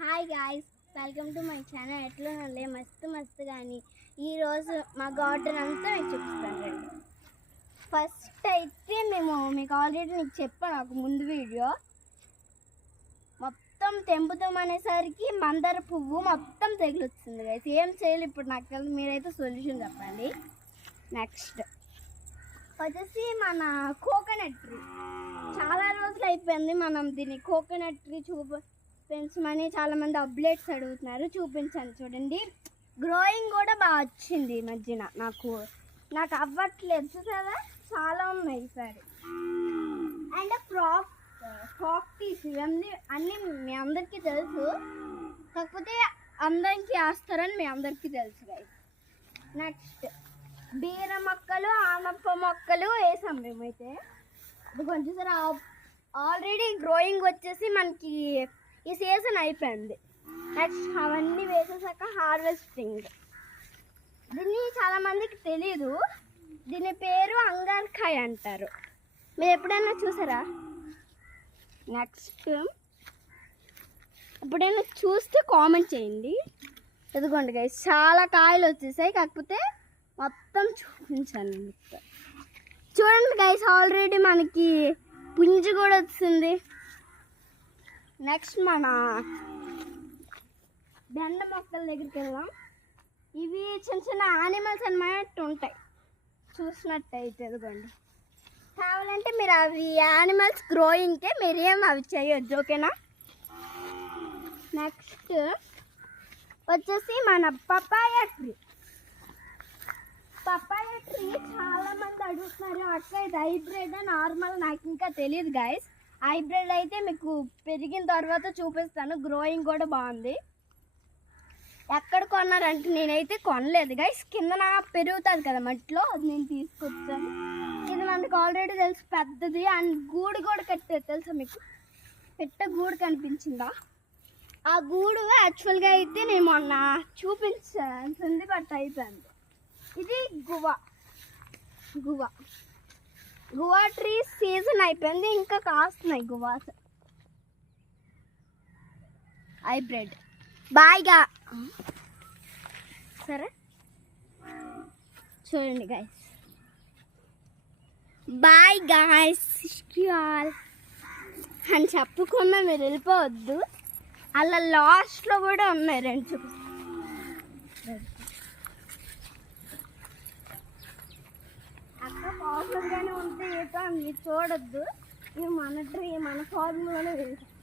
Hi guys, welcome to my channel. ఎట్లా ఉండే మస్తు కానీ ఈరోజు మా గార్డెన్ అంతా నేను చూపిస్తాను రండి. ఫస్ట్ అయితే మీకు ఆల్రెడీ చెప్పాను నాకు ముందు వీడియో. మొత్తం తెంపుతాం అనేసరికి మందార పువ్వు మొత్తం తెగులుస్తుంది గైస్. ఏం చేయాలి ఇప్పుడు నాకు తెలియదు, మీరైతే సొల్యూషన్ చెప్పండి. నెక్స్ట్ వచ్చేసి మన కోకోనట్ ట్రీ. చాలా రోజులు అయిపోయింది మనం దీన్ని కోకోనట్ ట్రీ పెంచమని చాలామంది అప్డేట్స్ అడుగుతున్నారు. చూపించాను చూడండి. గ్రోయింగ్ కూడా బాగా వచ్చింది ఈ మధ్యన. నాకు అవ్వట్లేదు కదా, చాలా ఉన్నాయి ఈసారి. అండ్ ఫ్రాక్ టీస్ ఇవన్నీ అన్నీ మీ అందరికీ తెలుసు, కాకపోతే అందరికి వేస్తారని మీ అందరికీ తెలుసు గైస్. నెక్స్ట్ బీర మొక్కలు, ఆనప మొక్కలు వేసాం మేమైతే. అది కొంచెం సరే ఆల్రెడీ గ్రోయింగ్ వచ్చేసి మనకి ఈ సీజన్ అయిపోయింది. నెక్స్ట్ అవన్నీ వేసేసాక హార్వెస్టింగ్. దీన్ని చాలామందికి తెలీదు, దీని పేరు అంగారకాయ అంటారు. మీరు ఎప్పుడైనా చూసారా? నెక్స్ట్ ఎప్పుడైనా చూస్తే కామెంట్ చేయండి. ఎదుగోండి గైస్, చాలా కాయలు వచ్చేసాయి, కాకపోతే మొత్తం చూపించాను మీకు. చూడండి గైస్, ఆల్రెడీ మనకి పుంజు కూడా వచ్చింది. నెక్స్ట్ మన బెండ మొక్కల దగ్గరికి వెళ్దాం. ఇవి చిన్న చిన్న యానిమల్స్ అన్నమాట ఉంటాయి, చూసినట్టయితే. ఎదుగోండి, కావాలంటే మీరు అవి యానిమల్స్ గ్రోయింగ్కే మీరేం అవి చేయొచ్చు, ఓకేనా? నెక్స్ట్ వచ్చేసి మన పపాయ ట్రీ. పపాయ ట్రీ చాలామంది అడుగుతున్నారు, అక్క ఇది హైబ్రిడ్ నార్మల్, నాకు ఇంకా తెలియదు గైస్. హైబ్రిడ్ అయితే మీకు పెరిగిన తర్వాత చూపిస్తాను. గ్రోయింగ్ కూడా బాగుంది. ఎక్కడ కొన్నారంటే నేనైతే కొనలేదు గైస్, కింద పెరుగుతుంది కదా మట్టిలో, అది నేను తీసుకొచ్చాను. ఇది మనకు ఆల్రెడీ తెలుసు, పెద్దది. అండ్ గూడు కూడా కట్టేది తెలుసా మీకు? పెట్ట గూడు కనిపించిందా? ఆ గూడు యాక్చువల్గా అయితే నేను మొన్న చూపించాల్సింది, బట్ అయిపోయింది. ఇది గువా ట్రీ సీజన్ అయిపోయింది, ఇంకా కాస్తున్నాయి గువాస్. హైబ్రిడ్ బాయ్గా సరే చూడండి గైస్. బాయ్ గాయ్స్ అని చెప్పకుండా మీరు వెళ్ళిపోవద్దు. అలా లాస్ట్లో కూడా ఉన్నాయి రెండు చూపిస్తాను. అక్క ఫార్మర్గానే ఉంటే ఏదో మీరు చూడొద్దు. ఇది మన ట్రీ, మన ఫార్మర్లోనే వేస్తాం.